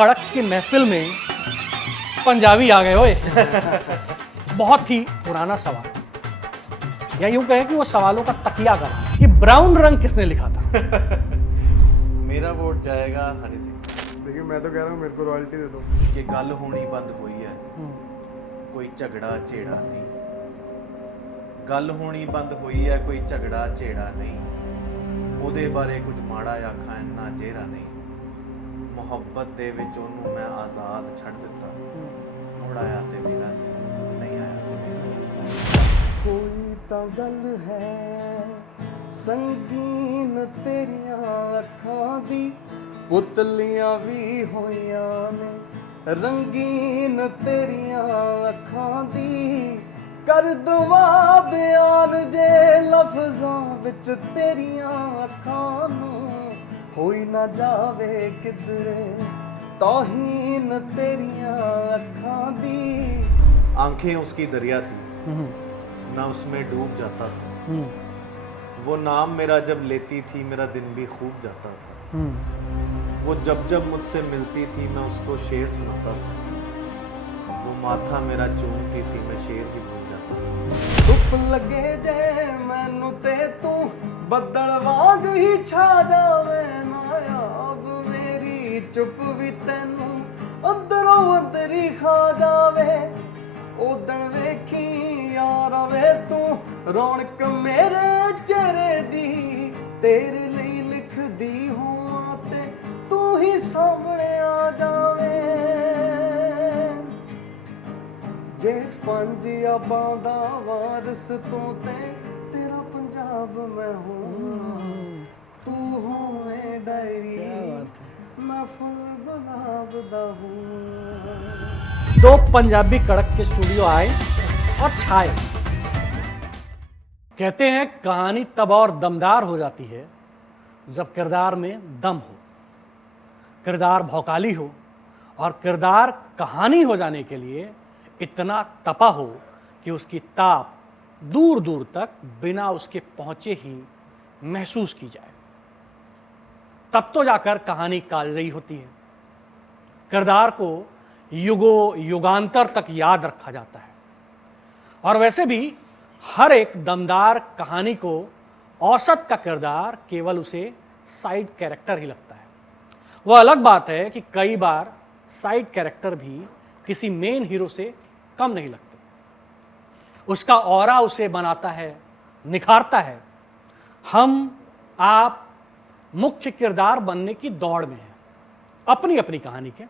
कड़क की महफिल में पंजाबी आ गए ओए। बहुत ही पुराना सवाल, या यूं कहें कि वो सवालों का तकिया करा कि ब्राउन रंग किसने लिखा था। मेरा वोट जाएगा हनी सिंह। देखिए मैं तो कह रहा हूँ मेरे को रॉयल्टी दे दो। कि गल होनी बंद हुई है, कोई झगड़ा झेड़ा नहीं। गल होनी बंद हुई है, कोई झगड़ा झेड़ा नहीं। ਉਹਦੇ ਬਾਰੇ ਕੁਝ ਮਾੜਾ ਆਖਾਂ ਇੰਨਾ ਜਿਹੜਾ ਨਹੀਂ। ਮੁਹੱਬਤ ਦੇ ਵਿੱਚ ਉਹਨੂੰ ਮੈਂ ਆਜ਼ਾਦ ਛੱਡ ਦਿੱਤਾ। ਮੁੜ ਆਇਆ ਤੇ ਮੇਰਾ ਸੀ, ਨਹੀਂ ਆਇਆ ਤੇ ਮੇਰਾ। ਕੋਈ ਤਾਂ ਗੱਲ ਹੈ ਸੰਗੀਨ ਤੇਰੀਆਂ ਅੱਖਾਂ ਦੀ, ਪੁਤਲੀਆਂ ਵੀ ਹੋਈਆਂ ਨੇ ਰੰਗੀਨ ਤੇਰੀਆਂ ਅੱਖਾਂ ਦੀ। ਕਰ ਦਵਾ ਬਿਆਨ ਜੇ ਲਫ਼ਜ਼ਾਂ ਵਿੱਚ ਤੇਰੀਆਂ ਅੱਖਾਂ ਨੂੰ, ਹੋਈ ਨਾ ਜਾਵੇ ਕਿਧਰੇ ਤੌਹੀਨ ਤੇਰੀਆਂ ਅੱਖਾਂ ਦੀ। आंखें उसकी दरिया थी, मैं उसमें डूब जाता था। वो नाम मेरा जब लेती थी मेरा दिन भी खूब जाता था। वो जब जब मुझसे मिलती थी मैं उसको शेर सुनाता था। वो माथा मेरा चूमती थी मैं शेर भी भूल जाता था। ਧੁੱਪ ਲੱਗੇ ਜੇ ਮੈਨੂੰ ਤੇ ਤੂੰ ਬੱਦਲ ਵਾਂਗ ਹੀ ਛਾ ਜਾਵੇ ਨਾਇਆਬ। ਮੇਰੀ ਚੁੱਪ ਵੀ ਤੈਨੂੰ ਅੰਦਰੋਂ ਅੰਦਰ ਹੀ ਖਾ ਜਾਵੇ। ਉਦਣ ਵੇਖੀ ਯਾਰ ਵੇ ਤੂੰ ਰੌਣਕ ਮੇਰੇ ਚਿਹਰੇ ਦੀ, ਤੇਰੇ ਲਈ ਲਿਖਦੀ ਹੋਵਾਂ ਤੇ ਤੂੰ ਹੀ ਸਾਹਮਣੇ ਆ ਜਾਵੇ। ਜੇ ਪੰਜ ਆਬਾਂ ਦਾ ਵਾਰਿਸ ਤੂੰ ਤੇ ਤੇਰਾ ਪੰਜਾਬ ਮੈਂ ਹੂੰ। ਤੂੰ ਹੋਵੇਂ ਡਾਇਰੀ मैं फूल गुलाब दा हूं। दो पंजाबी कड़क के स्टूडियो आए और छाए। कहते हैं कहानी तब और दमदार हो जाती है जब किरदार में दम हो, किरदार भौकाली हो और किरदार कहानी हो जाने के लिए इतना तपा हो कि उसकी ताप दूर दूर तक बिना उसके पहुंचे ही महसूस की जाए। तब तो जाकर कहानी कालजयी होती है, किरदार को युगों युगांतर तक याद रखा जाता है। और वैसे भी हर एक दमदार कहानी को औसत का किरदार केवल उसे साइड कैरेक्टर ही लगता है। वह अलग बात है कि कई बार साइड कैरेक्टर भी किसी मेन हीरो से कम नहीं लगते। उसका ऑरा उसे बनाता है, निखारता है। हम आप मुख्य किरदार बनने की दौड़ में हैं, अपनी अपनी कहानी के,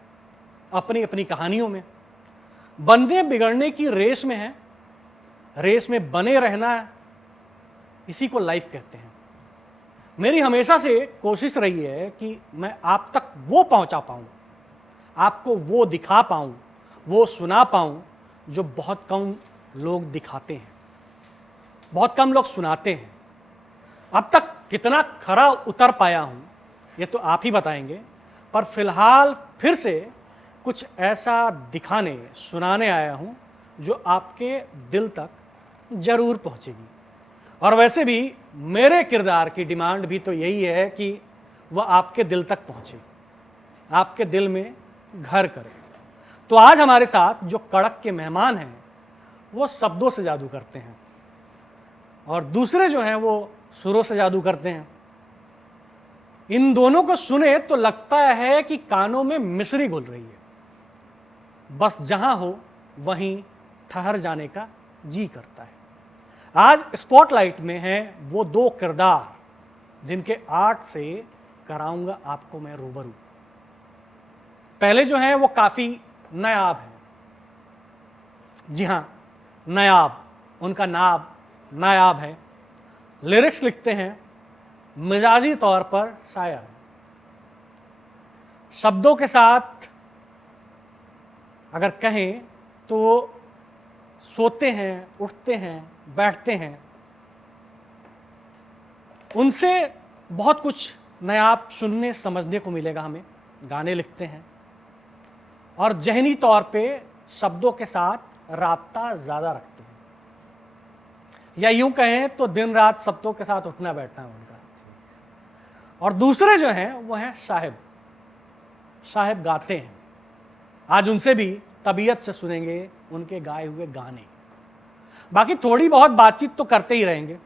अपनी अपनी कहानियों में बनने बिगड़ने की रेस में हैं। रेस में बने रहना, इसी को लाइफ कहते हैं। मेरी हमेशा से कोशिश रही है कि मैं आप तक वो पहुंचा पाऊं, आपको वो दिखा पाऊं, वो सुना पाऊं जो बहुत कम लोग दिखाते हैं, बहुत कम लोग सुनाते हैं। अब तक कितना खरा उतर पाया हूं ये तो आप ही बताएंगे, पर फिलहाल फिर से कुछ ऐसा दिखाने सुनाने आया हूं जो आपके दिल तक जरूर पहुंचेगी। और वैसे भी मेरे किरदार की डिमांड भी तो यही है कि वह आपके दिल तक पहुंचे, आपके दिल में घर करे। तो आज हमारे साथ जो कड़क के मेहमान हैं वो शब्दों से जादू करते हैं और दूसरे जो हैं वो सुरों से जादू करते हैं। इन दोनों को सुने तो लगता है कि कानों में मिश्री घुल रही है, बस जहां हो वहीं ठहर जाने का जी करता है। आज स्पॉटलाइट में हैं वो दो किरदार जिनके आर्ट से कराऊंगा आपको मैं रूबरू। पहले जो हैं वो काफी नायाब हैं। जी हां, नायाब, उनका नाम नायाब है। लिरिक्स लिखते हैं, मिजाजी तौर पर शायर हैं। शब्दों के साथ अगर कहें तो सोते हैं, उठते हैं, बैठते हैं। उनसे बहुत कुछ नया सुनने समझने को मिलेगा हमें। गाने लिखते हैं और ज़हनी तौर पे शब्दों के साथ राब्ता ज़्यादा रखते हैं, या यूं कहें तो दिन रात शब्दों के साथ उठना बैठना है उनका। और दूसरे जो हैं वो हैं साहिब। साहिब गाते हैं, आज उनसे भी तबीयत से सुनेंगे उनके गाए हुए गाने। बाकी थोड़ी बहुत बातचीत तो करते ही रहेंगे,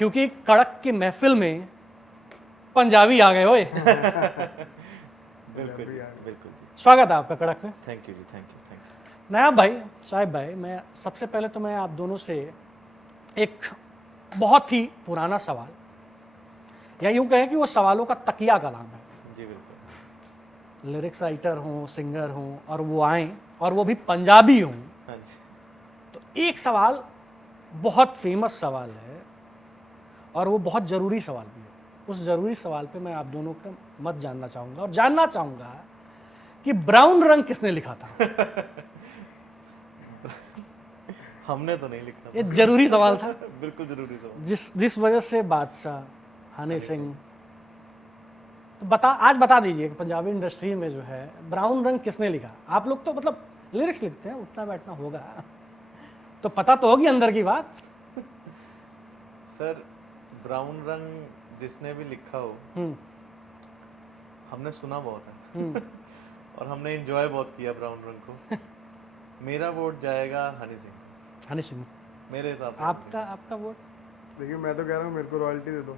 क्योंकि कड़क की महफिल में पंजाबी आ गए ओए। बिल्कुल बिल्कुल जी। स्वागत है आपका कड़क में। Thank you ji, thank you. Nayab भाई, साहिब भाई, मैं सबसे पहले तो मैं आप दोनों से एक बहुत ही पुराना सवाल, या यूं कहें कि वो सवालों का तकिया कलाम है। जी बिल्कुल। लिरिक्स राइटर हों, सिंगर हों, और वो आएँ और वो भी पंजाबी हों, हाँ जी। तो एक सवाल बहुत फेमस सवाल है और वो बहुत ज़रूरी सवाल भी है। उस ज़रूरी सवाल पे मैं आप दोनों का मत जानना चाहूँगा और जानना चाहूँगा कि ब्राउन रंग किसने लिखा था। हमने तो नहीं लिखा ये जरूरी सवाल था, बिल्कुल जरूरी सवाल। जिस वजह से बादशाह हनी सिंह, तो आज बता दीजिए कि पंजाबी इंडस्ट्री में जो है ब्राउन रंग किसने लिखा। आप लोग तो मतलब लिरिक्स लिखते हैं, उठना बैठना होगा तो पता तो होगी अंदर की बात। सर, ब्राउन रंग जिसने भी लिखा हो, हमने सुना बहुत है और हमने एंजॉय बहुत किया ब्राउन रंग को। मेरा वोट जाएगा हनी सिंह, हनी सिंह। मेरे हिसाब से। आपका वोट? देखिए, मैं तो कह रहा हूँ मेरे को रॉयल्टी दे दो।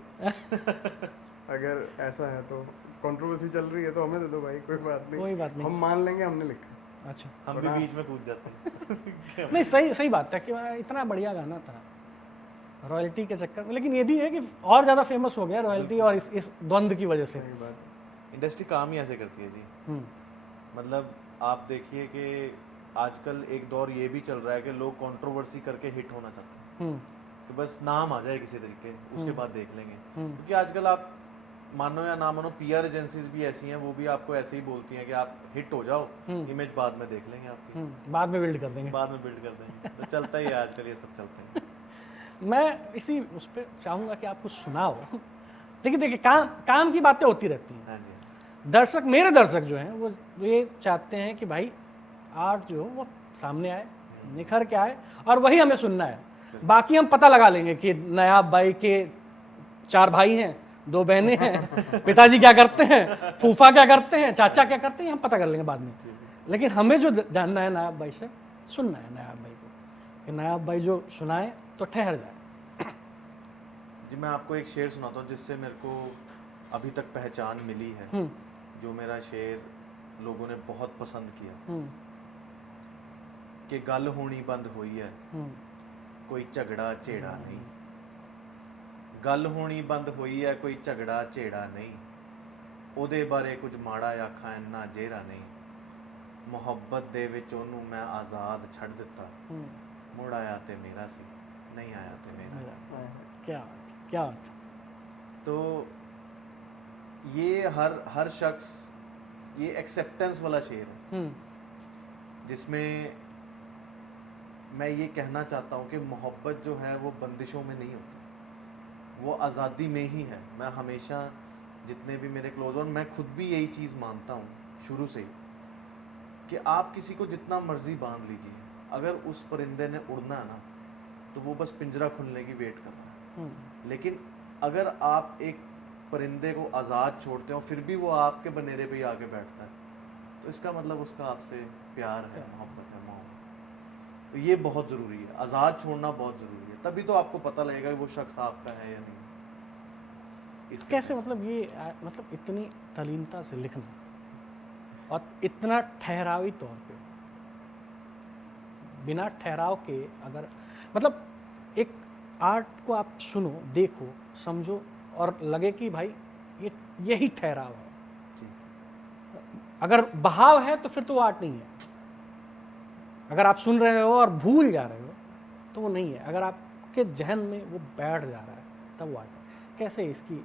अगर ऐसा है तो कंट्रोवर्सी चल रही है तो हमें दे दो भाई, कोई बात नहीं। कोई बात नहीं। हम मान लेंगे हमने लिखा। अच्छा, हम भी बीच में कूद जाते हैं। नहीं सही बात है कि इतना बढ़िया गाना था रॉयल्टी के चक्कर में, लेकिन ये भी है कि और ज़्यादा फेमस हो गया रॉयल्टी और इस द्वंद की वजह से। सही बात। इंडस्ट्री काम ही ऐसे करती है जी। मतलब आप देखिए कि आजकल एक दौर ये भी चल रहा है कि लोग कंट्रोवर्सी करके हिट होना चाहते हैं, कि बस नाम आ जाए किसी तरीके, उसके बाद देख लेंगे। क्योंकि आजकल आप मानो या ना मानो, पीआर एजेंसीज भी ऐसी हैं, वो भी आपको ऐसे ही बोलती हैं कि आप हिट हो जाओ, इमेज बाद में देख लेंगे आपकी, बाद में बिल्ड कर देंगे। बाद में बिल्ड कर देंगे। तो चलता ही है आजकल, ये सब चलते हैं। मैं इसी उस पर चाहूँगा कि आप कुछ सुनाओ। देखिए काम की बातें होती रहती हैं। हाँ जी। मेरे दर्शक जो हैं वो ये चाहते हैं कि भाई आर्ट जो वो सामने आए, निखर के आए, और वही हमें सुनना है। बाकी हम पता लगा लेंगे कि नायाब भाई के 4 भाई हैं, 2 बहनें हैं, पिताजी क्या करते हैं, फूफा क्या करते हैं, चाचा क्या करते हैं, हम पता कर लेंगे बाद में। लेकिन हमें जो जानना है नायाब भाई से, सुनना है नायाब भाई को, कि नायाब भाई जो सुनाए तो ठहर जाए। जी, मैं आपको एक शेर सुनाता हूँ जिससे मेरे को अभी तक पहचान मिली है, जो मेरा शेर लोगों ने बहुत पसंद किया, कि गल होनी बंद हुई है, कोई झगड़ा झेड़ा नहीं। गल होनी बंद हुई है, कोई झगड़ा झेड़ा नहीं। ਉਹਦੇ ਬਾਰੇ ਕੁਝ ਮਾੜਾ ਆਖਾਂ ਇੰਨਾ ਜਿਹੜਾ ਨਹੀਂ। ਮੁਹੱਬਤ ਦੇ ਵਿੱਚ ਉਹਨੂੰ ਮੈਂ ਆਜ਼ਾਦ ਛੱਡ ਦਿੱਤਾ। ਮੁੜ ਆਇਆ ਤੇ ਮੇਰਾ ਸੀ, नहीं आया तो मेरा। क्या तो ये हर शख्स, ये एक्सेप्टेंस वाला शेर है, जिसमें मैं ये कहना चाहता हूँ कि मोहब्बत जो है वो बंदिशों में नहीं होती, वो आज़ादी में ही है। मैं हमेशा जितने भी मेरे क्लोज, और मैं खुद भी यही चीज़ मानता हूँ शुरू से, कि आप किसी को जितना मर्जी बांध लीजिए, अगर उस परिंदे ने उड़ना है ना तो वो बस पिंजरा खुलने की वेट कर रहा है। लेकिन अगर आप एक परिंदे को आज़ाद छोड़ते हो फिर भी वो आपके बनेरे पे ही आके बैठता है, तो इसका मतलब उसका आपसे प्यार है, मोहब्बत है, मोहब्बत। तो ये बहुत ज़रूरी है, आज़ाद छोड़ना बहुत ज़रूरी है, तभी तो आपको पता लगेगा कि वो शख्स आपका है या नहीं। कैसे मतलब ये मतलब इतनी तलीनता से लिखना और इतना ठहरावी तौर पे, बिना ठहराव के, अगर मतलब एक आर्ट को आप सुनो, देखो, समझो और लगे कि भाई यही ठहराव है। अगर बहाव है तो फिर तो वो आर्ट नहीं है। अगर आप सुन रहे हो और भूल जा रहे हो तो वो नहीं है। अगर आपके जहन में वो बैठ जा रहा है तब वो आर्ट है। कैसे इसकी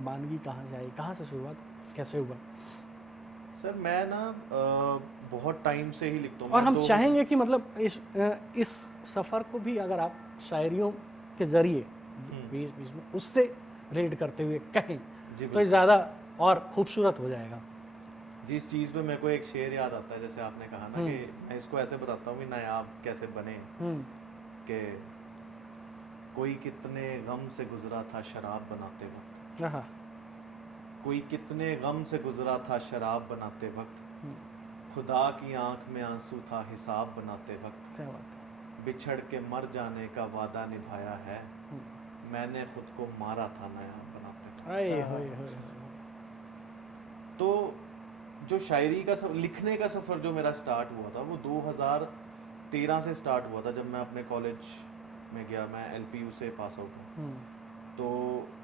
मानगी कहाँ से आई, कहाँ से शुरुआत कैसे हुआ? सर मैं ना बहुत टाइम से ही लिखता हूँ, और हम चाहेंगे कि मतलब इस सफ़र को भी अगर आप शायरियों के ज़रिए बीच में उससे रेड करते हुए कहें तो ये ज़्यादा और खूबसूरत हो जाएगा। जिस चीज़ पे मेरे को एक शेर याद आता है, जैसे आपने कहा ना कि मैं इसको ऐसे बताता हूँ कि नायाब कैसे बने, कि कोई कितने गम से गुजरा था शराब बनाते वक्त, कोई कितने गम से गुजरा था शराब बनाते वक्त, खुदा की आंख में आंसू था हिसाब बनाते वक्त, क्या बात है। बिछड़ के मर जाने का वादा निभाया है, मैंने खुद को मारा था नया बनाते वक्त। आए होए होए। तो जो शायरी का लिखने का सफ़र जो मेरा स्टार्ट हुआ था वो 2013 से स्टार्ट हुआ था, जब मैं अपने कॉलेज में गया। मैं LPU से पास आउट हूँ। तो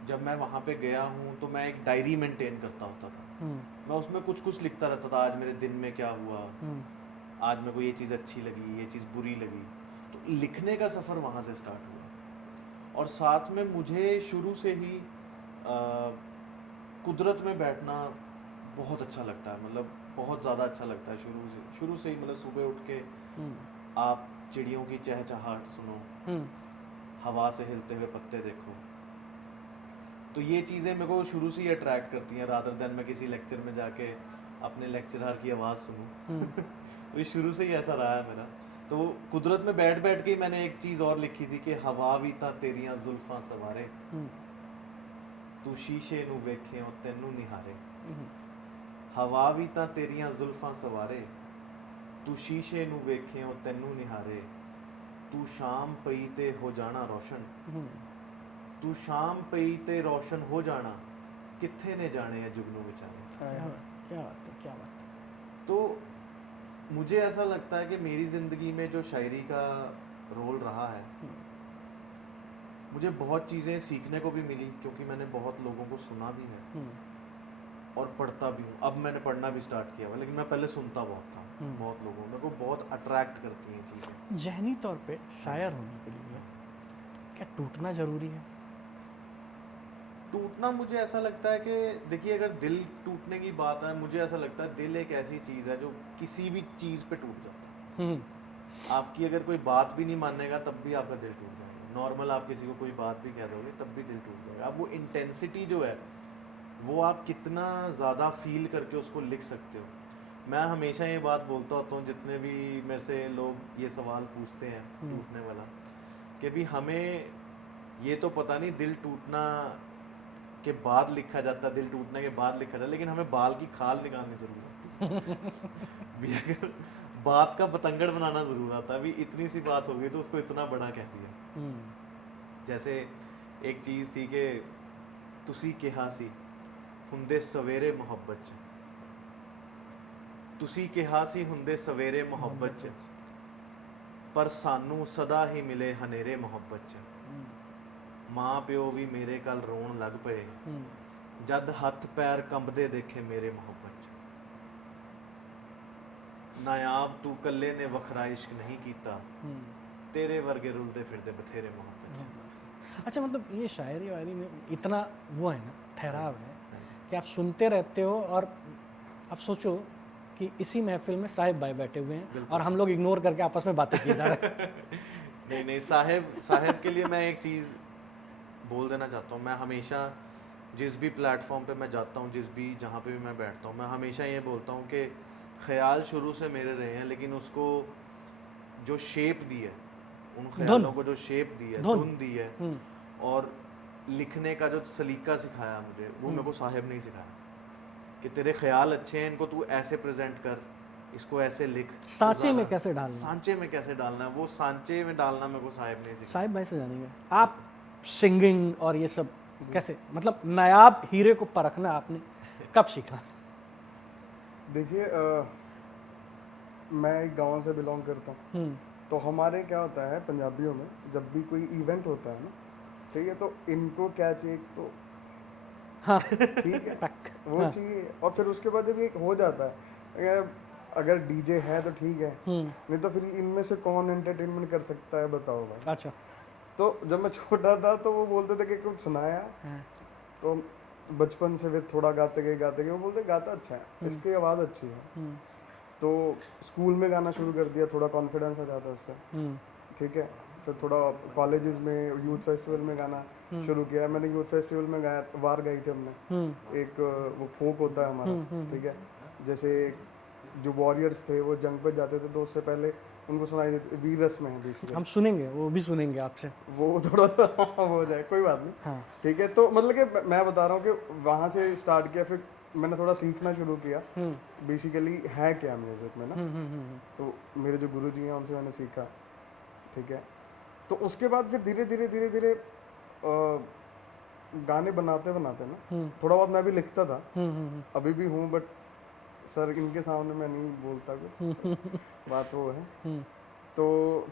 जब मैं वहाँ पे गया हूँ तो मैं एक डायरी मेंटेन करता होता था। मैं उसमें कुछ कुछ लिखता रहता था, आज मेरे दिन में क्या हुआ, आज मेरे को ये चीज़ अच्छी लगी, ये चीज़ बुरी लगी। तो लिखने का सफ़र वहाँ से स्टार्ट हुआ। और साथ में मुझे शुरू से ही कुदरत में बैठना बहुत अच्छा लगता है, मतलब बहुत ज़्यादा अच्छा लगता है शुरू से ही। मतलब सुबह उठ के आप चिड़ियों की चहचहाहट सुनो, हवा से हिलते हुए पत्ते देखो, तो ये चीज़ें मेरे को शुरू से ही अट्रैक्ट करती हैं, रादर देन मैं किसी लेक्चर में जाके अपने लेक्चरर की आवाज़ सुनूं। तो ये शुरू से ही ऐसा रहा है मेरा। तो कुदरत में बैठ बैठ के मैंने एक चीज़ और लिखी थी कि हवा भी तां तेरियां जुल्फां सवारे, तू शीशे नू वेखे ओ तैनू निहारे। हवा भी तां तेरियां जुल्फां सवारे, तू शीशे नू वेखे ओ तैनू निहारे। तू शाम पई ते हो जाना रोशन, तू शाम पई ते रोशन हो जाना, कित्थे ने जाने है जुगनू विचारे। क्या बात है, क्या बात है। तो मुझे ऐसा लगता है कि मेरी ज़िंदगी में जो शायरी का रोल रहा है, मुझे बहुत चीज़ें सीखने को भी मिली, क्योंकि मैंने बहुत लोगों को सुना भी है और पढ़ता भी हूँ। अब मैंने पढ़ना भी स्टार्ट किया हुआ, लेकिन मैं पहले सुनता बहुत था। बहुत लोगों मेरे को बहुत अट्रैक्ट करती हैं चीज़ें। ज़हनी तौर पे शायर होने के लिए क्या टूटना ज़रूरी है? टूटना, मुझे ऐसा लगता है कि देखिए, अगर दिल टूटने की बात है, मुझे ऐसा लगता है दिल एक ऐसी चीज़ है जो किसी भी चीज़ पे टूट जाता है। आपकी अगर कोई बात भी नहीं मानेगा तब भी आपका दिल टूट जाएगा। नॉर्मल आप किसी को कोई बात भी कह दोगे तब भी दिल टूट जाएगा। अब वो इंटेंसिटी जो है वो आप कितना ज़्यादा फील करके उसको लिख सकते हो। मैं हमेशा ये बात बोलता होता हूँ, जितने भी मेरे से लोग ये सवाल पूछते हैं टूटने वाला, कि भी हमें ये तो पता नहीं दिल टूटना के बाद लिखा जाता है, दिल टूटने के बाद लिखा जाता है, लेकिन हमें बाल की खाल निकालनी ज़रूर होती है। भी अगर बात का पतंगड़ बनाना ज़रूर आता है। अभी इतनी सी बात हो गई तो उसको इतना बड़ा कह दिया। जैसे एक चीज़ थी कि तुसी कहा सी हुंदे सवेरे मोहब्बत च, तुसी कहा सी हुंदे सवेरे मोहब्बत च, पर सानू सदा ही मिले हनेरे मोहब्बत च। माँ प्यो भी मेरे कल रोन लग पे, जद हथ पैर कंबदे देखे मेरे मोहब्बत च। नायाब तू कल्ले ने वखरा इश्क नहीं कीता, तेरे वर्गे रुलदे फिरदे बथेरे मोहब्बत च। अच्छा, मतलब ये शायरी वायरी में इतना वो है ना, ठहराव है कि आप सुनते रहते हो और आप सोचो कि इसी महफिल में साहिब भाई बैठे हुए हैं और हम लोग इग्नोर करके आपस में बातें किए जा रहे हैं। नहीं नहीं, साहिब के लिए मैं एक चीज़ बोल देना चाहता हूँ। मैं हमेशा जिस भी प्लेटफॉर्म पे मैं जाता हूँ, जिस भी जहाँ पे भी मैं बैठता हूँ, मैं हमेशा ये बोलता हूँ कि ख्याल शुरू से मेरे रहे हैं, लेकिन उसको जो शेप दी है, उन ख्यालों को जो शेप दी है, धुन दी है, और लिखने का जो सलीका सिखाया मुझे, वो मेरे को साहिब नहीं सिखाया कि तेरे ख्याल अच्छे हैं, इनको तू ऐसे प्रेजेंट कर, इसको ऐसे लिख, सांचे में कैसे डालना, सांचे में कैसे डालना है, वो सांचे में डालना मेरे को साहिब नहीं सिखाया। साहिब भाई से जानेंगे आप सिंगिंग और ये सब कैसे, मतलब नायाब हीरे को परखना आपने कब सीखा? देखिए, मैं एक गांव से बिलोंग करता हूँ, तो हमारे क्या होता है पंजाबियों में, जब भी कोई इवेंट होता है ना, ठीक है, तो इनको क्या चाहिए, तो हाँ ठीक है वो चाहिए, और फिर उसके बाद जब ये हो जाता है, अगर डीजे है तो ठीक है, नहीं तो फिर इनमें से कौन एंटरटेनमेंट कर सकता है, बताओ भाई। अच्छा, तो जब मैं छोटा था तो वो बोलते थे कि कुछ सुनाया, तो बचपन से वे थोड़ा गाते गए, वो बोलते गाता अच्छा है, इसकी आवाज़ अच्छी है, तो स्कूल में गाना शुरू कर दिया, थोड़ा कॉन्फिडेंस आ जाता उससे, ठीक है। फिर थोड़ा कॉलेजेस में यूथ फेस्टिवल में गाना शुरू किया। मैंने यूथ फेस्टिवल में गाया, वार गाई थी हमने, एक वो फोक होता है हमारा, ठीक है, जैसे जो वॉरियर्स थे वो जंग पे जाते थे तो उससे पहले उनको सुनाई देती, वीर रस्म है बेसिकली, हम सुनेंगे, वो भी सुनेंगे आपसे, वो थोड़ा सा हो जाए, कोई बात नहीं, ठीक है। तो मतलब कि मैं बता रहा हूँ कि वहाँ से स्टार्ट किया, फिर मैंने थोड़ा सीखना शुरू किया बेसिकली है क्या म्यूजिक में ना, तो मेरे जो गुरु जी हैं उनसे मैंने सीखा, ठीक है। तो उसके बाद फिर धीरे धीरे धीरे धीरे गाने बनाते बनाते ना थोड़ा बहुत मैं भी लिखता था, अभी भी हूँ, बट सर इनके सामने मैं नहीं बोलता कुछ बात वो है। तो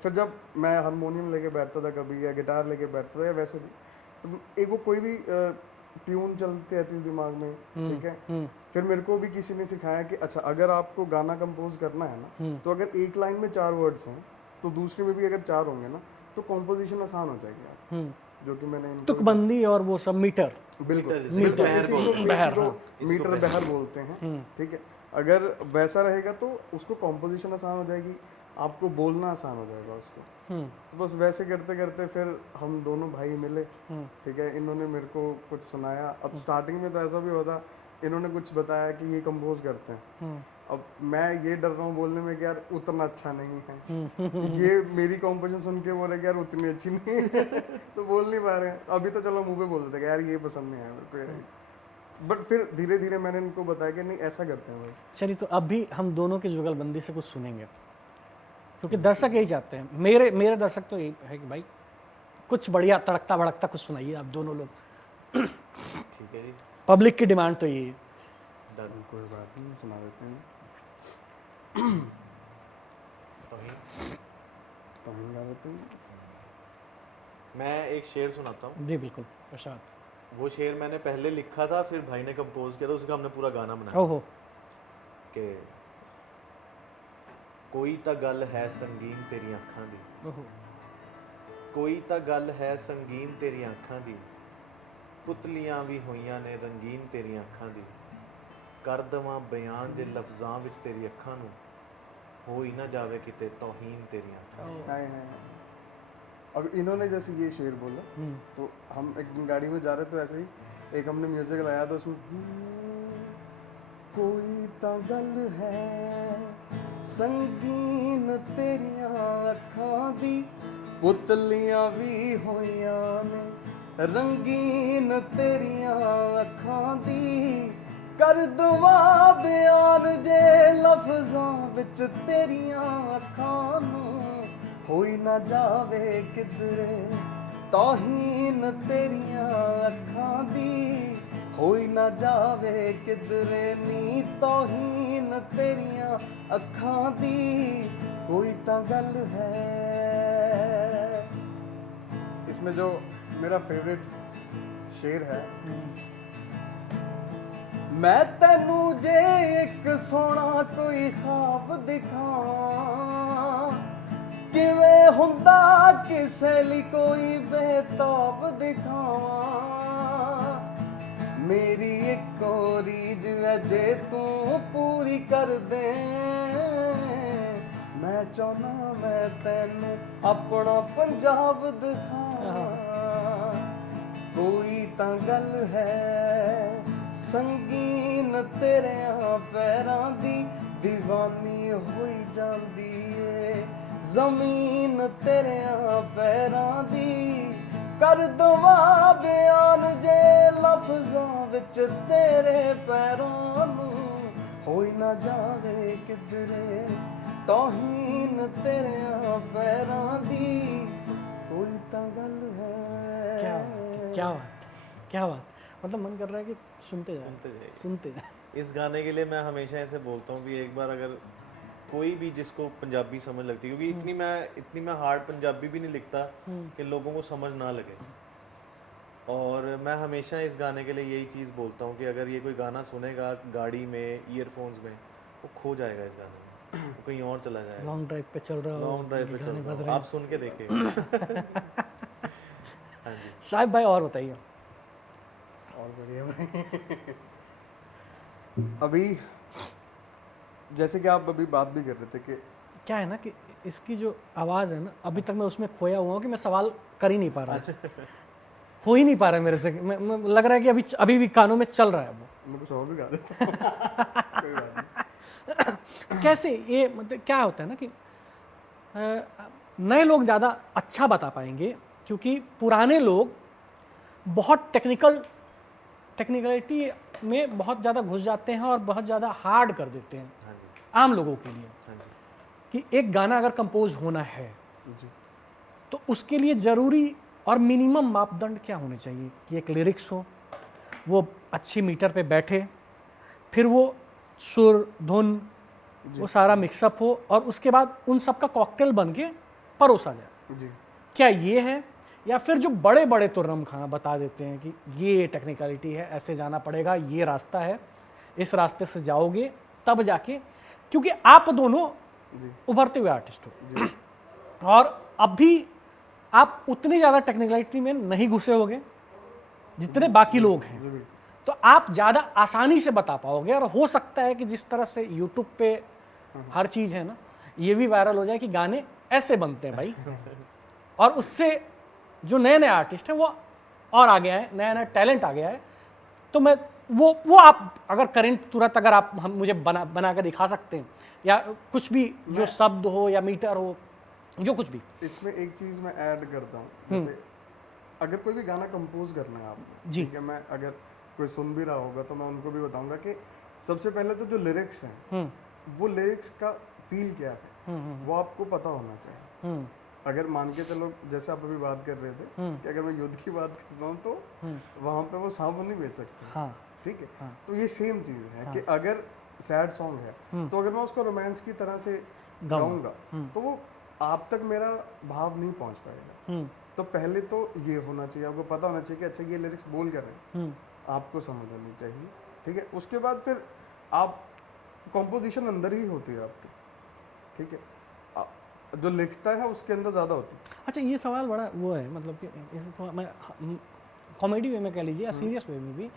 फिर जब मैं हारमोनियम लेके बैठता था कभी या गिटार लेके बैठता था या वैसे भी, तो एक वो कोई भी ट्यून चलती रहती थी दिमाग में, ठीक है। फिर मेरे को भी किसी ने सिखाया कि अच्छा अगर आपको गाना कंपोज करना है ना, तो अगर एक लाइन में 4 वर्ड्स हैं तो दूसरे में भी अगर 4 होंगे ना तो कॉम्पोजिशन आसान हो जाएगी आप, जो कि मैंने तुकबंदी और वो सब मीटर, बिल्कुल जैसे बिल्कुल बहर इसी को बोलते हैं। बहर, मीटर बहर बोलते हैं, ठीक है। अगर वैसा रहेगा तो उसको कॉम्पोजिशन आसान हो जाएगी, आपको बोलना आसान हो जाएगा उसको। तो बस वैसे करते करते फिर हम दोनों भाई मिले, ठीक है। इन्होंने मेरे को कुछ सुनाया। अब स्टार्टिंग में तो ऐसा भी होता, इन्होंने कुछ बताया कि ये कंपोज करते हैं, अब मैं ये डर रहा हूँ बोलने में कि यार उतना अच्छा नहीं है, ये मेरी कॉम्पोजिशन सुन के बोले कि यार उतनी अच्छी नहीं है तो बोल नहीं पा रहे हैं। अभी तो चलो मुंह पे बोल देते कि यार ये पसंद नहीं है मेरे को, बट फिर धीरे धीरे मैंने इनको बताया कि नहीं ऐसा करते हैं भाई। चलिए तो अब भी हम दोनों की जुगलबंदी से कुछ सुनेंगे, क्योंकि दर्शक यही चाहते हैं, मेरे दर्शक तो यही है कि भाई कुछ बढ़िया तड़कता भड़कता कुछ सुनाइए आप दोनों लोग। ठीक है जी, पब्लिक की डिमांड तो यही है। डन। कोई बात नहीं, सुना देते हैं। तो ही तो हम गा देते हैं। मैं एक शेर सुनाता हूँ। जी बिल्कुल प्रसाद। वो शेर मैंने पहले लिखा था, फिर भाई ने कंपोज किया था, उसका हमने पूरा गाना बनाया ओहो, कि कोई ਤਾਂ ਗੱਲ ਹੈ ਸੰਗੀਨ ਤੇਰੀਆਂ ਅੱਖਾਂ ਦੀ, ओहो, ਕੋਈ ਤਾਂ ਗੱਲ ਹੈ ਸੰਗੀਨ ਤੇਰੀਆਂ ਅੱਖਾਂ ਦੀ, ਪੁਤਲੀਆਂ ਵੀ ਹੋਈਆਂ ਨੇ ਰੰਗੀਨ ਤੇਰੀਆਂ ਅੱਖਾਂ ਦੀ, ਕਰ ਦਵਾਂ ਬਿਆਨ ਜੇ ਲਫ਼ਜ਼ਾਂ ਵਿੱਚ ਤੇਰੀ ਅੱਖਾਂ ਨੂੰ, ਹੋ ਹੀ ਨਾ ਜਾਵੇ ਕਿਤੇ ਤੌਹੀਨ ਤੇਰੀਆਂ ਅੱਖਾਂ ਦੀ। नहीं नहीं, अब इन्होंने जैसे ये शेर बोला तो हम एक दिन गाड़ी में जा रहे थे, ऐसे ही एक हमने म्यूजिक लगाया तो उसमें कोई ता गल है संगीन तेरियां अखां दी, पुतलियां भी होइयां ने रंगीन तेरियां अखां दी, कर दवा बयान जे लफ्जां विच तेरियां अखां नूं, होई ना जावे किधरे तौहीन तेरियां अखां दी, होई ना जावे किधरे नी तौहीन तेरियां अखां दी, कोई ता गल है। इसमें जो मेरा फेवरेट शेर है, मैं तैनू जे एक सोना कोई ख्वाब दिखावां, किवें हुंदा किसे ली कोई बेताब दिखावां, मेरी एक रीज है जे तू पूरी कर दे, मैं चाहना मैं तैनू अपना पंजाब दिखावां, कोई तां गल है संगीन तेरियां पैरां दी, दीवानी होई जांदी ए ज़मीन तेरियां पैरां दी, कर दवा बयान जे लफ्जां विच तेरे पैरां नूं, होई ना जावे किधरे तौहीन तेरियां पैरां दी, कोई तां गल है। क्या बात, क्या बात, क्या बात, मतलब मन कर रहा है कि सुनते जाए, सुनते जाए। इस गाने के लिए मैं हमेशा ऐसे बोलता हूँ कि एक बार अगर कोई भी जिसको पंजाबी समझ लगती है, क्योंकि इतनी मैं हार्ड पंजाबी भी नहीं लिखता कि लोगों को समझ ना लगे, और मैं हमेशा इस गाने के लिए यही चीज़ बोलता हूँ कि अगर ये कोई गाना सुनेगा गाड़ी में ईयरफोन्स में, वो खो जाएगा इस गाने में, वो कहीं और चला जाएगा। लॉन्ग ड्राइव पे चल रहा हो, लॉन्ग ड्राइव पे गाने चल बज रहा रहे हो, आप सुन के देखिए। हाँ जी, साहिब भाई और बताइए। और बढ़िया भाई। अभी जैसे कि आप अभी बात भी कर रहे थे कि क्या है ना कि इसकी जो आवाज़ है ना, अभी तक मैं उसमें खोया हुआ हूँ कि मैं सवाल कर ही नहीं पा रहा, हो ही नहीं पा रहा है मेरे से, मैं लग रहा है कि अभी भी कानों में चल रहा है वो। मैं कुछ और भी गा देता हूँ। कोई बात नहीं। कैसे ये मतलब क्या होता है ना कि नए लोग ज़्यादा अच्छा बता पाएंगे, क्योंकि पुराने लोग बहुत टेक्निकल टेक्निकलिटी में बहुत ज़्यादा घुस जाते हैं और बहुत ज़्यादा हार्ड कर देते हैं हाँ जी, आम लोगों के लिए हाँ जी, कि एक गाना अगर कंपोज होना है जी तो उसके लिए ज़रूरी और मिनिमम मापदंड क्या होने चाहिए कि एक लिरिक्स हो, वो अच्छी मीटर पे बैठे, फिर वो सुर धुन वो सारा मिक्सअप हो और उसके बाद उन सब का कॉकटेल बन के परोसा जाए। जी क्या ये है, या फिर जो बड़े बड़े तुर्रम खां बता देते हैं कि ये टेक्निकलिटी है, ऐसे जाना पड़ेगा, ये रास्ता है, इस रास्ते से जाओगे तब जाके, क्योंकि आप दोनों जी उभरते हुए आर्टिस्ट हो जी और अब भी आप उतनी ज़्यादा टेक्निकलिटी में नहीं घुसे होगे जितने बाकी लोग हैं, जी बिल्कुल। तो आप ज़्यादा आसानी से बता पाओगे। और हो सकता है कि जिस तरह से यूट्यूब पे हर चीज़ है ना, ये भी वायरल हो जाए कि गाने ऐसे बनते हैं भाई, और उससे जो नए नए आर्टिस्ट हैं वो और आ गया है, नया नया टैलेंट आ गया है। तो मैं वो आप अगर करंट तुरंत अगर आप हम मुझे बना कर दिखा सकते हैं, या कुछ भी जो शब्द हो या मीटर हो, जो कुछ भी। इसमें एक चीज मैं ऐड करता हूँ, जैसे अगर कोई भी गाना कंपोज करना है आपको, जी। ठीक है, मैं अगर कोई सुन भी रहा होगा तो मैं उनको भी बताऊंगा कि सबसे पहले तो जो लिरिक्स हैं वो लिरिक्स का फील क्या है वो आपको पता होना चाहिए। अगर मान के चलो, जैसे आप अभी बात कर रहे थे कि अगर मैं युद्ध की बात कर रहा हूँ तो वहाँ पे वो सांप नहीं बेच सकते, हाँ ठीक है। तो ये सेम चीज़ है कि अगर सैड सॉन्ग है तो अगर मैं उसको रोमांस की तरह से गाऊंगा तो वो आप तक मेरा भाव नहीं पहुंच पाएगा। तो पहले तो ये होना चाहिए, आपको पता होना चाहिए कि अच्छा ये लिरिक्स बोल कर रहे हैं, आपको समझ आनी चाहिए, ठीक है। उसके बाद फिर आप कॉम्पोजिशन अंदर ही होती है आपकी, ठीक है, जो लिखता है उसके अंदर ज़्यादा होती है। अच्छा, ये सवाल बड़ा वो है, मतलब कि इसे थोड़ा मैं कॉमेडी वे में कह लीजिए या सीरियस वे में भी,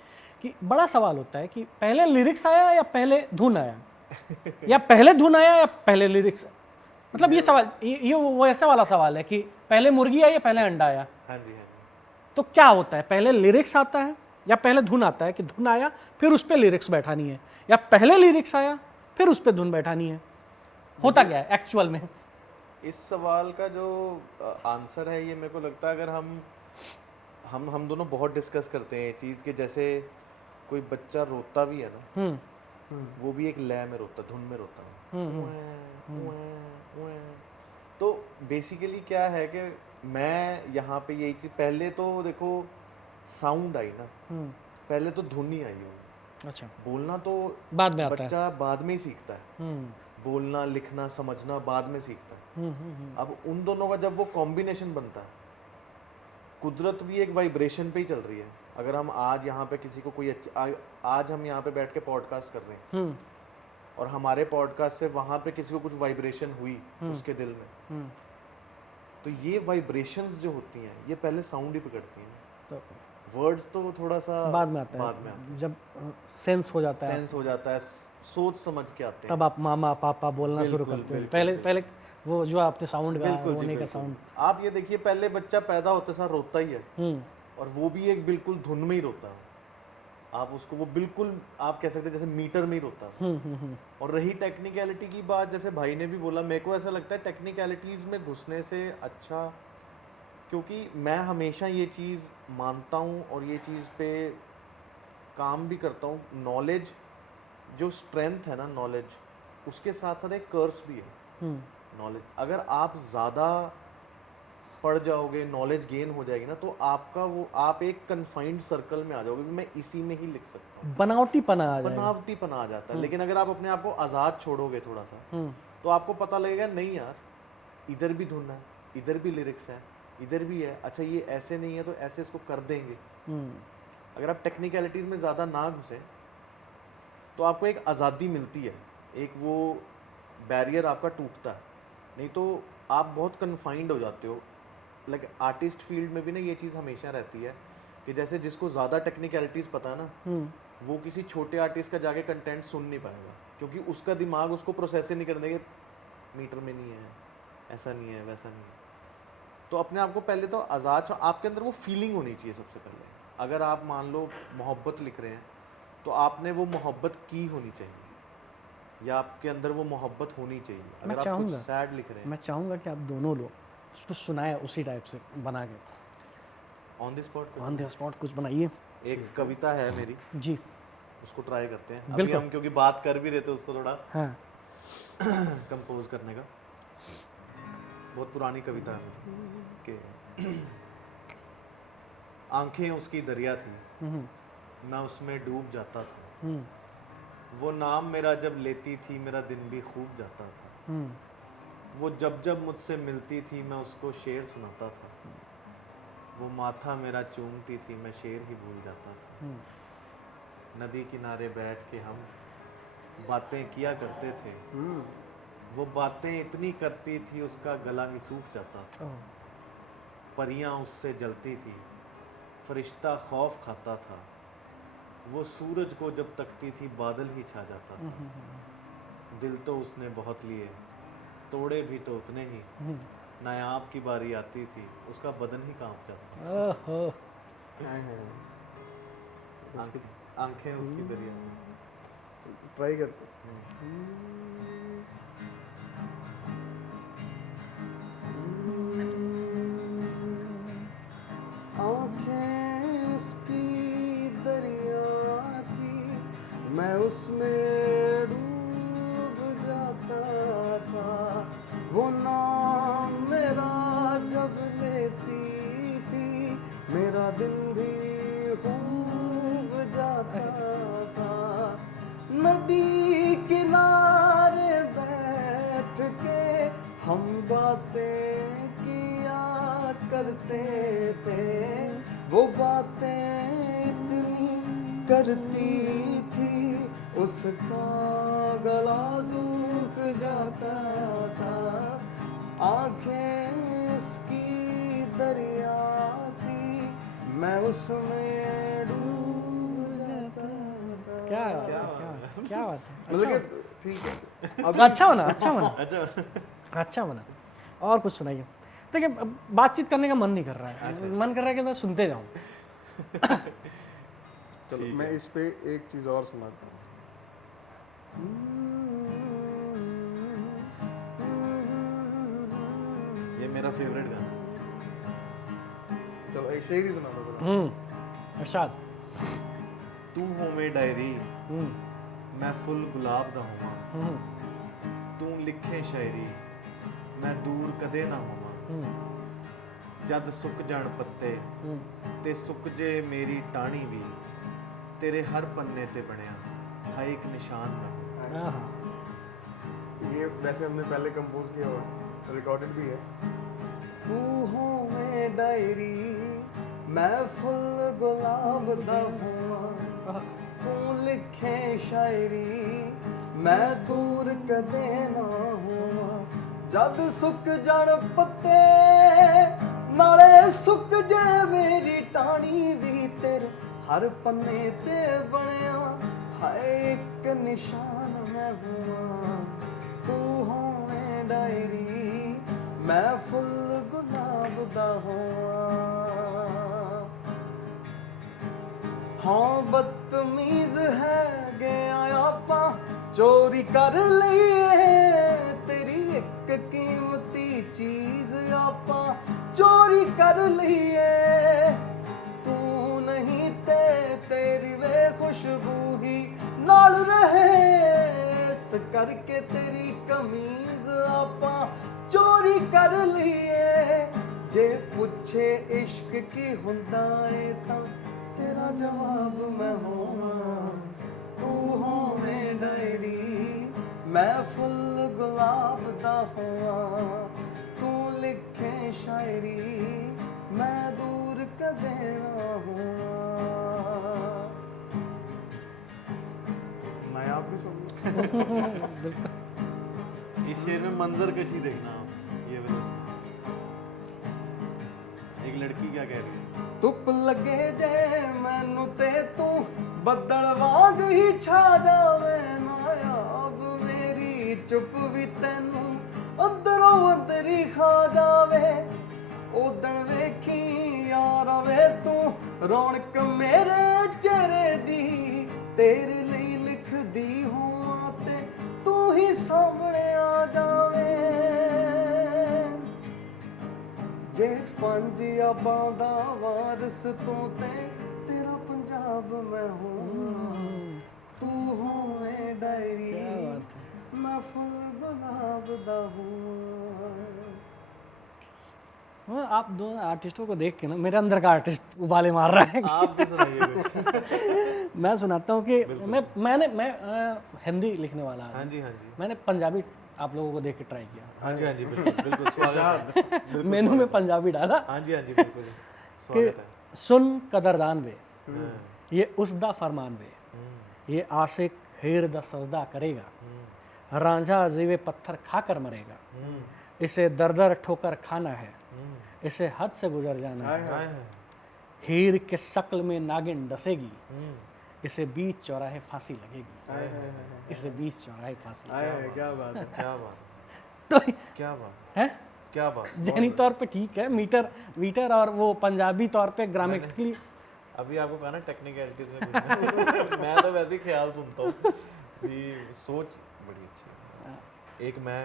कि बड़ा सवाल होता है कि पहले लिरिक्स आया या पहले धुन आया, या पहले धुन आया या पहले लिरिक्स। मतलब ये सवाल, ये वो ऐसा वाला सवाल है कि पहले मुर्गी आई या पहले अंडा आया। हाँ जी, हाँ जी। तो क्या होता है, पहले लिरिक्स आता है या पहले धुन आता है कि धुन आया फिर उस पर लिरिक्स बैठानी है, या पहले लिरिक्स आया फिर उस पर धुन बैठानी है? होता क्या है एक्चुअल में? इस सवाल का जो आंसर है, ये मेरे को लगता है अगर हम दोनों बहुत डिस्कस करते हैं ये चीज़ कि जैसे कोई बच्चा रोता भी है ना, वो भी एक लय में रोता, धुन में रोता है। तो बेसिकली क्या है कि मैं यहाँ पे यही चीज़, पहले तो देखो साउंड आई ना, पहले तो धुन ही आई होगी। अच्छा, बोलना तो बाद में आता है। बच्चा बाद में ही सीखता है, बोलना लिखना समझना बाद में सीखता है। अब उन दोनों का जब वो कॉम्बिनेशन बनता है, कुदरत भी एक वाइब्रेशन पे ही चल रही है। अगर हम आज यहाँ पे किसी को कोई आज हम यहाँ पे बैठ के पॉडकास्ट कर रहे हैं और हमारे पॉडकास्ट से वहाँ पे किसी को कुछ वाइब्रेशन हुई उसके दिल में, तो ये वाइब्रेशंस जो होती हैं ये पहले साउंड ही पकड़ती हैं। तो वर्ड्स तो वो थोड़ा सा बाद में आता बाद में है, जब सेंस हो जाता है, सेंस हो जाता है, सोच समझ के आते हैं। तब आप मामा पापा बोलना शुरू बिल्कुल, करते हो। बिल्कुल, पहले वो जो आपने साउंड गाया, बिल्कुल जी, होने का बिल्कुल। साउंड। आप ये देखिए, पहले बच्चा पैदा होते साथ रोता ही है, और वो भी एक बिल्कुल धुन में ही रोता है। आप उसको वो बिल्कुल आप कह सकते हैं जैसे मीटर में ही रोता है। और रही टेक्निकलिटी की बात, जैसे भाई ने भी बोला, मेरे को ऐसा लगता है टेक्निकलिटीज़ में घुसने से अच्छा, क्योंकि मैं हमेशा ये चीज़ मानता हूँ और ये चीज़ पे काम भी करता हूँ, नॉलेज जो स्ट्रेंथ है ना, नॉलेज उसके साथ साथ एक कर्स भी है। नॉलेज अगर आप ज़्यादा पढ़ जाओगे, नॉलेज गेन हो जाएगी ना, तो आपका वो आप एक कन्फाइंड सर्कल में आ जाओगे कि मैं इसी में ही लिख सकता हूँ। बनावटीपना आ जाएगा। बनावटीपना आ जाता है। लेकिन अगर आप अपने आप को आज़ाद छोड़ोगे थोड़ा सा, तो आपको पता लगेगा नहीं यार, इधर भी धुन है, इधर भी लिरिक्स है, इधर भी है, अच्छा ये ऐसे नहीं है तो ऐसे इसको कर देंगे। अगर आप टेक्निकलिटीज़ में ज़्यादा ना घुसे तो आपको एक आज़ादी मिलती है, एक वो बैरियर आपका टूटता है। नहीं तो आप बहुत कन्फाइंड हो जाते हो। लाइक आर्टिस्ट फील्ड में भी ना ये चीज़ हमेशा रहती है कि जैसे जिसको ज़्यादा टेक्निकलिटीज़ पता है ना, वो किसी छोटे आर्टिस्ट का जाके कंटेंट सुन नहीं पाएगा, क्योंकि उसका दिमाग उसको प्रोसेस ही नहीं करने के, मीटर में नहीं है, ऐसा नहीं है, वैसा नहीं है। तो अपने आप को पहले तो आज़ाद, आपके अंदर वो फीलिंग होनी चाहिए सबसे पहले। अगर आप मान लो मोहब्बत लिख रहे हैं तो आपने वो मोहब्बत की होनी चाहिए, या आपके अंदर वो मोहब्बत होनी चाहिए। अगर आप कुछ सैड लिख रहे हैं, मैं चाहूँगा कि आप दोनों लोग उसको सुनाए उसी टाइप से बना के, on the spot on the spot कुछ बनाइए। एक कविता है मेरी, जी उसको ट्राई करते हैं अभी बिल्कुल। हम, क्योंकि बात कर भी रहे थे उसको थोड़ा हाँ कंपोज करने का। बहुत पुरानी कविता है मेरी कि आंखें उसकी दरिया थी, मैं उसमें डूब जाता था, वो नाम मेरा जब लेती थी मेरा दिन भी खूब जाता था, वो जब जब मुझसे मिलती थी मैं उसको शेर सुनाता था, वो माथा मेरा चूमती थी मैं शेर ही भूल जाता था, नदी किनारे बैठ के हम बातें किया करते थे, वो बातें इतनी करती थी उसका गला ही सूख जाता था, परियां उससे जलती थी, फरिश्ता खौफ खाता था, वो सूरज को जब तकती थी बादल ही छा जाता था, दिल तो उसने बहुत लिए तोड़े भी तो उतने ही, नायाब की बारी आती थी उसका बदन ही कांप जाता था। ओहो आंखें उसकी दरिया थी। ट्राई करते हैं। आंखें उसकी दरिया थी, मैं उसमें डूब जाता था, वो नाम मेरा जब लेती थी मेरा दिन भी खूब जाता था, नदी किनारे बैठ के हम बातें किया करते थे, वो बातें इतनी करती थी उसका गला सूख जाता था, आंखें उसकी दरिया थी, मैं उसमें डूब जाता था। क्या क्या बात है। मतलब कि ठीक है। अब अच्छा बना अच्छा बना अच्छा अच्छा बना। और कुछ सुनाइए। देखिए अब बातचीत करने का मन नहीं कर रहा है, मन कर रहा है कि मैं सुनते जाऊं। चलो मैं इस पे एक चीज और सुनाता हूँ। ये मेरा फेवरेट गाना। चलो एक शेर ही सुना दो जरा। इरशाद। तू होवे डायरी मैं फुल गुलाब दा होवां, तू लिखे शायरी मैं दूर कदे ना होवां, जद सुक जाण पत्ते ते सुक जे मेरी टाणी भी, तेरे हर पन्ने ते बनया है एक निशान मैं हूं। ये वैसे हमने पहले कंपोज किया और रिकॉर्डेड भी है। तू होवे डायरी मैं फुल गुलाब दा होवां, तू लिखे शायरी मैं दूर कदे ना होवां, जद सुक जाण पत्ते नाले सुक जे मेरी टाणी भी, तेरे हर पन्ने ते बनया हाय एक निशान मैं हुआ, तू होवे डायरी मैं फुल गुलाब दा होवां। हाँ बदतमीज है गया आपा चोरी कर लिए, तेरी एक कीमती चीज आपा चोरी कर लिए, तू नहीं ते तेरी वे खुशबू ही नाल रहे, इस करके तेरी कमीज आपा चोरी कर लिए, जे पुछे इश्क की हुंदा है तां तेरा जवाब मैं होवां, तू होवे डायरी मैं फुल गुलाब दा होवां, तू लिखे शायरी मैं दूर कदे ना होवां। मैं आप भी सुन इस शेर में मंजर कशी देखना आप, ये वाला उसका। एक लड़की क्या कह रही है, ਧੁੱਪ ਲੱਗੇ ਜੇ ਮੈਨੂੰ ਤੇ ਤੂੰ ਬੱਦਲ ਵਾਂਗ ਹੀ ਛਾ ਜਾਵੇ, ਨਾਇਆਬ ਮੇਰੀ ਚੁੱਪ ਵੀ ਤੈਨੂੰ ਅੰਦਰੋਂ ਅੰਦਰੀ ਖਾ ਜਾਵੇ, ਉਦਣ ਵੇਖੀ ਯਾਰ ਵੇ ਤੂੰ ਰੌਣਕ ਮੇਰੇ ਚਿਹਰੇ ਦੀ, ਤੇਰੇ ਲਈ ਲਿਖਦੀ ਹੋਵਾਂ ਤੇ ਤੂੰ ਹੀ ਸਾਹਮਣੇ ਆ ਜਾਵੇ, ਜੇ ਪੰਜ ਅਬਾਂ ਦਾ ਵਾਰਿਸ ਤੂੰ ਤੇ ਤੇਰਾ ਪੰਜਾ अब मैं हूँ तू होवे डायरी मैं फुल गुलाब दा हूँ। आप दोनों आर्टिस्टों को देख के ना मेरे अंदर का आर्टिस्ट उबाले मार रहा है। आप भी सुनाइए कुछ। मैं सुनाता हूँ कि मैं हिंदी लिखने वाला हाँ आदमी। जी हाँ जी मैंने पंजाबी आप लोगों को देख के ट्राई किया, हाँ जी हाँ जी बिल्कुल बिल्कुल स्वागत मेनू में पंजाबी डाला हाँ जी बिल्कुल कि स्वागत है। सुन कदरदान वे हाँ, ये उसदा फरमान वे, ये आशिक हीर दा सजदा करेगा, रांझा जीवे पत्थर खाकर मरेगा, इसे दर दर ठोकर खाना है, इसे हद से गुजर जाना है, हाय हाय हीर के शक्ल में नागिन डसेगी, इसे बीच चौराहे फांसी लगेगी, इसे बीच चौराहे फांसी लगेगी। क्या बात है। क्या बात तो क्या बात है क्या बात। जहनी तौर पे ठीक है, मीटर और वो पंजाबी तौर पे ग्रामेटिकली अभी आपको कहा ना टेक्निकलिटीज में कुछ नहीं। मैं तो वैसे ही ख्याल सुनता हूँ कि सोच बड़ी अच्छी है। एक मैं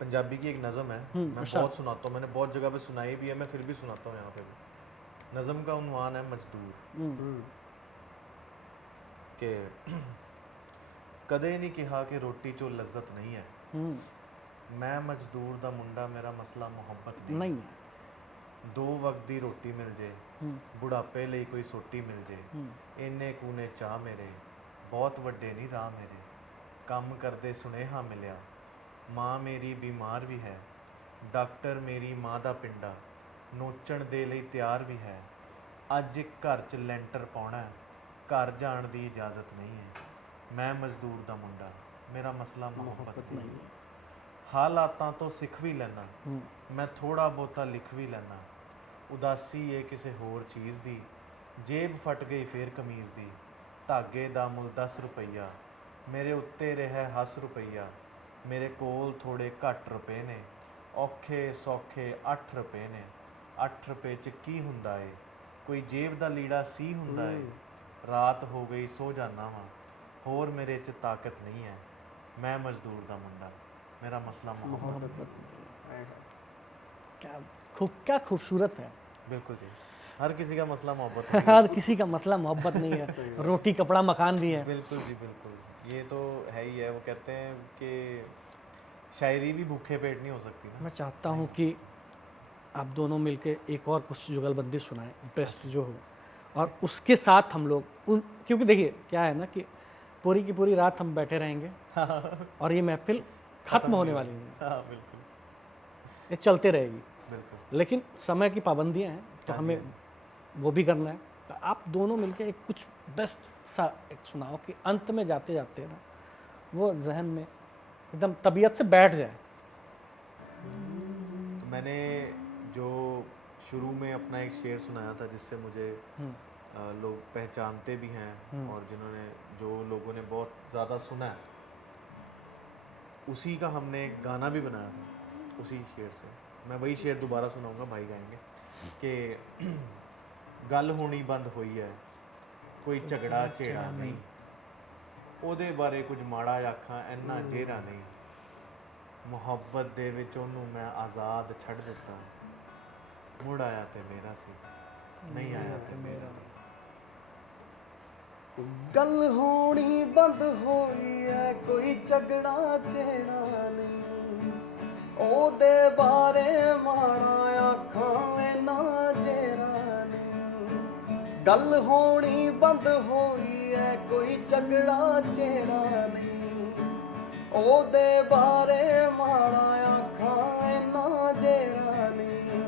पंजाबी की एक नज़म है, मैं बहुत सुनाता हूँ, मैंने बहुत जगह पे सुनाई भी है, मैं फिर भी सुनाता हूँ यहाँ पे भी। नज़म का उन्वान है मजदूर के कदे नहीं कहा कि रोटी चो लज्जत नहीं है, मैं मजदूर दा मुंडा मेरा मसला मोहब्बत नहीं नहीं दो वक्त दी रोटी मिल जे बुढ़ापे ਲਈ कोई सोटी मिल जे इन्ने कूने चाह मेरे बहुत वड्डे नहीं राह मेरे ਕੰਮ ਕਰਦੇ ਸੁਨੇਹਾ ਮਿਲਿਆ ਮਾਂ ਮੇਰੀ ਬਿਮਾਰ ਵੀ ਹੈ ਡਾਕਟਰ ਮੇਰੀ ਮਾਂ ਦਾ ਪਿੰਡਾ ਨੋਚਣ ਦੇ ਲਈ ਤਿਆਰ ਵੀ ਹੈ ਅੱਜ ਇੱਕ ਘਰ 'ਚ ਲੈਂਟਰ ਪਾਉਣਾ ਘਰ ਜਾਣ ਦੀ ਇਜਾਜ਼ਤ ਨਹੀਂ ਹੈ ਮੈਂ ਮਜ਼ਦੂਰ ਦਾ ਮੁੰਡਾ ਮੇਰਾ ਮਸਲਾ ਮੁਹੱਬਤ ਨਹੀਂ ਹਾਲਾਤਾਂ ਤੋਂ ਸਿੱਖ ਵੀ ਲੈਣਾ ਮੈਂ ਥੋੜਾ ਬਹੁਤਾ ਲਿਖ ਵੀ ਲੈਣਾ ਉਦਾਸੀ ਏ ਕਿਸੇ ਹੋਰ ਚੀਜ਼ ਦੀ ਜੇਬ ਫਟ ਗਈ ਫੇਰ ਕਮੀਜ਼ ਦੀ ਧਾਗੇ ਦਾ ਮੁੱਲ 10 ਰੁਪਈਆ ਮੇਰੇ ਉੱਤੇ ਰਿਹਾ ਹੱਸ ਰੁਪਈਆ ਮੇਰੇ ਕੋਲ ਥੋੜੇ ਘੱਟ ਰੁਪਏ ਨੇ ਔਖੇ ਸੌਖੇ 8 ਰੁਪਏ ਨੇ 8 ਰੁਪਏ 'ਚ ਕੀ ਹੁੰਦਾ ਏ ਕੋਈ ਜੇਬ ਦਾ ਲੀੜਾ ਸੀ ਹੁੰਦਾ ਏ ਰਾਤ ਹੋ ਗਈ ਸੋ ਜਾਨਾ ਵਾਂ ਹੋਰ ਮੇਰੇ 'ਚ ਤਾਕਤ ਨਹੀਂ ਹੈ ਮੈਂ ਮਜ਼ਦੂਰ ਦਾ ਮੁੰਡਾ मेरा मसला मोहब्बत क्या खूबसूरत है। बिल्कुल जी, हर किसी का मसला मोहब्बत है। हर किसी का मसला मोहब्बत नहीं है, रोटी कपड़ा मकान भी है। बिल्कुल जी बिल्कुल, ये तो है ही है। वो कहते हैं कि शायरी भी भूखे पेट नहीं हो सकती ना। मैं चाहता हूँ कि आप दोनों मिलके एक और कुछ जुगलबंदी सुनाएं बेस्ट जो हो, और उसके साथ हम लोग क्योंकि देखिए क्या है ना कि पूरी की पूरी रात हम बैठे रहेंगे और ये महफिल खत्म होने वाली है। हाँ बिल्कुल, ये चलते रहेगी बिल्कुल, लेकिन समय की पाबंदियां हैं तो हमें वो भी करना है। तो आप दोनों मिलके एक कुछ बेस्ट सा एक सुनाओ कि अंत में जाते जाते ना वो जहन में एकदम तबीयत से बैठ जाए। तो मैंने जो शुरू में अपना एक शेर सुनाया था जिससे मुझे लोग पहचानते भी हैं और जिन्होंने जो लोगों ने बहुत ज़्यादा सुना है, उसी का हमने एक गाना भी बनाया था उसी शेर से। मैं वही शेर दोबारा सुनाऊंगा, भाई गाएंगे कि गल होनी बंद हुई है कोई झगड़ा झेड़ा नहीं ਉਹਦੇ ਬਾਰੇ ਕੁਝ ਮਾੜਾ ਆਖਾਂ ਇੰਨਾ ਜਿਹੜਾ ਨਹੀਂ ਮੁਹੱਬਤ ਦੇ ਵਿੱਚ ਉਹਨੂੰ ਮੈਂ ਆਜ਼ਾਦ ਛੱਡ ਦਿੱਤਾ ਮੁੜ ਆਇਆ ਤੇ ਮੇਰਾ ਸੀ ਨਹੀਂ ਆਇਆ ਤੇ ਮੇਰਾ ਨਹੀਂ। गल होनी बंद होई है कोई झगड़ा झेड़ा नहीं ओदे बारे माड़ा आखां ना जेड़ा नहीं गल होनी बंद होई है कोई झगड़ा झेड़ा नहीं ओदे बारे माड़ा आखां ना जेड़ा नहीं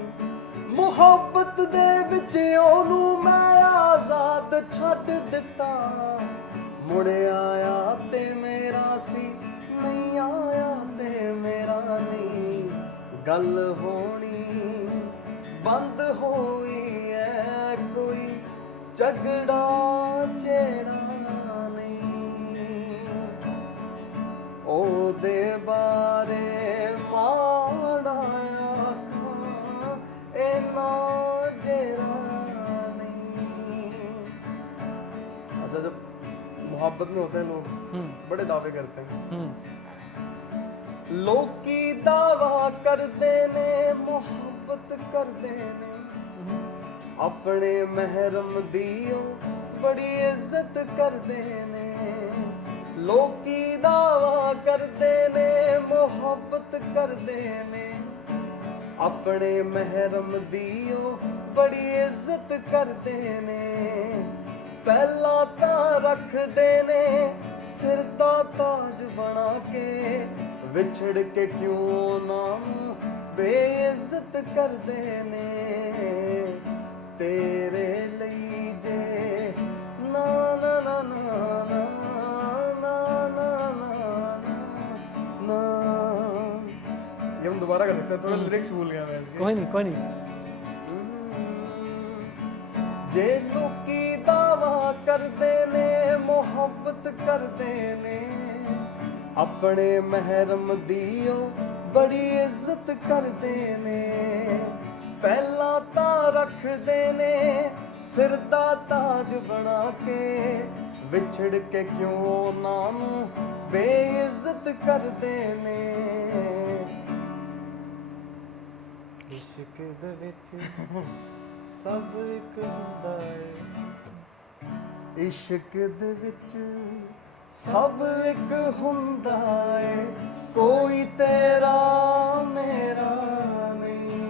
ਮੁਹੱਬਤ ਦੇ ਵਿੱਚ ਉਹਨੂੰ ਮੈਂ ਆਜ਼ਾਦ ਛੱਡ ਦਿੱਤਾ ਮੁੜ ਆਇਆ ਤੇ ਮੇਰਾ ਸੀ ਨਹੀਂ ਆਇਆ ਤੇ ਮੇਰਾ ਨਹੀਂ ਗੱਲ ਹੋਣੀ ਬੰਦ ਹੋਈ ਐ ਕੋਈ ਝਗੜਾ ਝੇੜਾ ਨਹੀਂ ਉਹਦੇ ਬਾਰੇ ਮਾੜਾ अच्छा जब मोहब्बत में होते हैं लोग बड़े दावे करते हैं लोग की दावा करते ने मोहब्बत करते ने ਆਪਣੇ ਮਹਿਰਮ ਦੀ ਉਹ ਬੜੀ ਇੱਜ਼ਤ ਕਰਦੇ ਨੇ ਲੋਕੀ ਦਾਵਾ ਕਰਦੇ ਨੇ ਮੁਹੱਬਤ ਕਰਦੇ ਨੇ ਆਪਣੇ ਮਹਿਰਮ ਦੀ ਉਹ ਬੜੀ ਇੱਜ਼ਤ ਕਰਦੇ ਨੇ ਪਹਿਲਾਂ ਤਾਂ ਰੱਖਦੇ ਨੇ ਸਿਰ ਦਾ ਤਾਜ ਬਣਾ ਕੇ ਵਿਛੜ ਕੇ ਕਿਉਂ ਨਾ ਬੇਇੱਜ਼ਤ ਕਰਦੇ ਨੇ ਤੇਰੇ ਲਈ ਜੇ ਨਾ ਨਾ ਨਾ ਨਾ ਨਾ ਨਾ ਨਾ ਨਾ ना ये हम दोबारा कर सकते हैं, थोड़ा लिरिक्स भूल गया मैं इसके। कोई नहीं जे लोकी दावा करदे ने मुहब्बत करदे ने अपने महरम दी बड़ी इज्जत करदे ने पहला ता रखदे ने सिर दा ताज बना के विछड़ के क्यों नाम बेइज्जत करदे ने इश्क दे विच सब एक हुंदा है इश्क दे विच सब एक हुंदा है कोई तेरा मेरा नहीं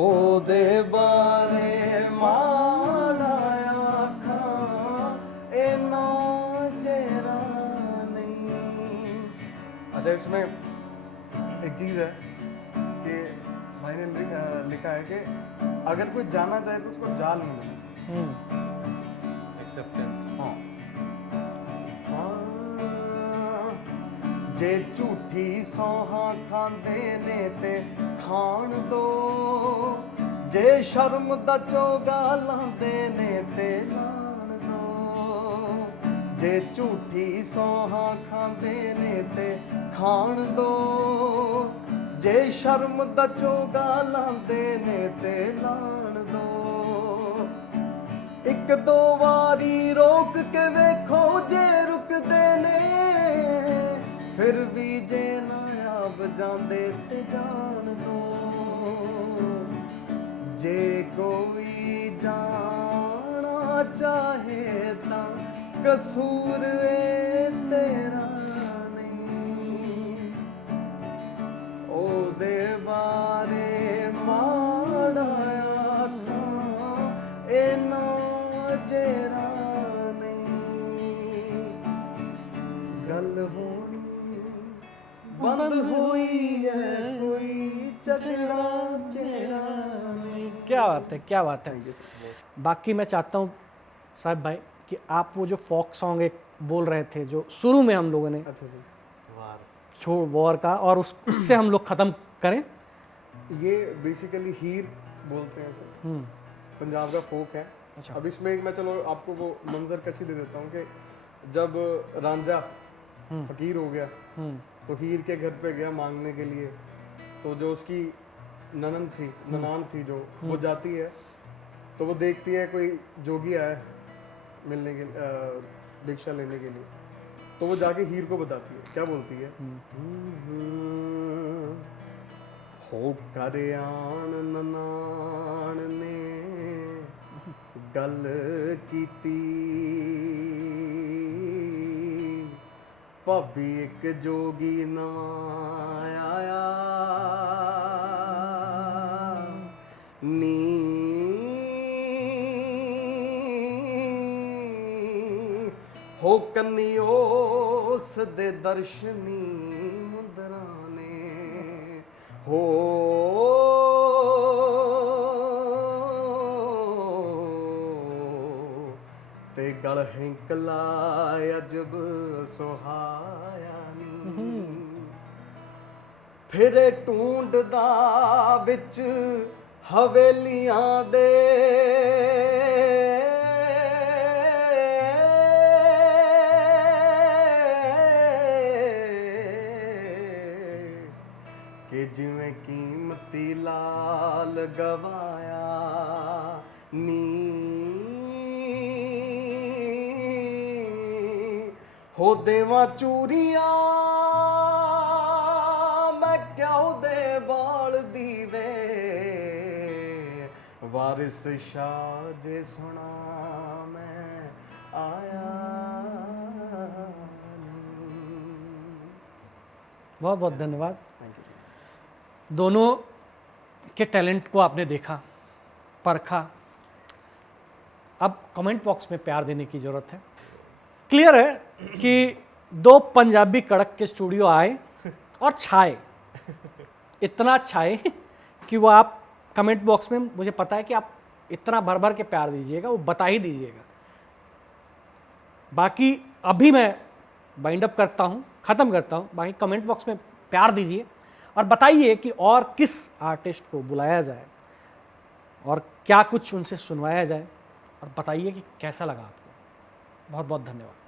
ओदे बारे माड़ा आखां इना जेरा नहीं। अच्छा इसमें एक चीज़ है कि भाई ने लिखा है कि अगर कोई जाना चाहे तो उसको जाल में लेना चाहिए। एक्सेप्टेंस। हाँ जे झूठी सौहां खांदे ने ते खाण दो जे शर्म दा चोगा लांदे ने ते लाण दो जे झूठी सौहां खांदे ने ते खाण दो जे शर्म दा चोगा लांदे ने ते लाण दो एक दो वारी रोक के वेखो जे रुकदे ने फिर भी जे नायाब जांदे ते जान दो जे कोई जाना चाहे ता कसूर ए तेरा नहीं ओ दे बारे माड़ा आखां इना जेरा नहीं गल होनी बंद हुई है कोई झगड़ा चेड़ा नहीं। क्या बात है। बाकी मैं चाहता हूँ साहब भाई कि आप वो जो फोक सॉन्ग एक बोल रहे थे जो शुरू में हम लोगों ने अच्छा जी छोड़ वॉर का और उससे हम लोग ख़त्म करें। ये बेसिकली हीर बोलते हैं सर, पंजाब का फोक है। अच्छा। अब इसमें एक मैं चलो आपको वो मंजर कच्ची दे देता हूँ कि जब रांझा फकीर हो गया तो हीर के घर पे गया मांगने के लिए, तो जो उसकी ननान थी जो वो जाती है तो वो देखती है कोई जोगी आया है मिलने के भिक्षा लेने के लिए, तो वो जाके हीर को बताती है, क्या बोलती है हो कर आन ननान ने गल कीती भाभी एक जोगी नवां आया नी हो कन्नी उस दे दर्शनी मुंदरा ने हो ते गल हिंकला अजब सुहाया नी फिरे ढूंढदा विच हवेलियां दे कि जिवें कीमती लाल गवाया नी हो देवा चूरियां मैं क्या दे बाल दीवे वारिस शाह जे सुना मैं आया बहुत बहुत धन्यवाद। Thank you. दोनों के टैलेंट को आपने देखा, परखा। अब कमेंट बॉक्स में प्यार देने की ज़रूरत है। क्लियर है कि दो पंजाबी कड़क के स्टूडियो आए और छाए, इतना छाए कि वो आप कमेंट बॉक्स में, मुझे पता है कि आप इतना भर भर के प्यार दीजिएगा, वो बता ही दीजिएगा। बाकी अभी मैं बाइंड अप करता हूँ, ख़त्म करता हूँ। बाकी कमेंट बॉक्स में प्यार दीजिए और बताइए कि और किस आर्टिस्ट को बुलाया जाए और क्या कुछ उनसे सुनवाया जाए, और बताइए कि कैसा लगा आपको। बहुत बहुत धन्यवाद।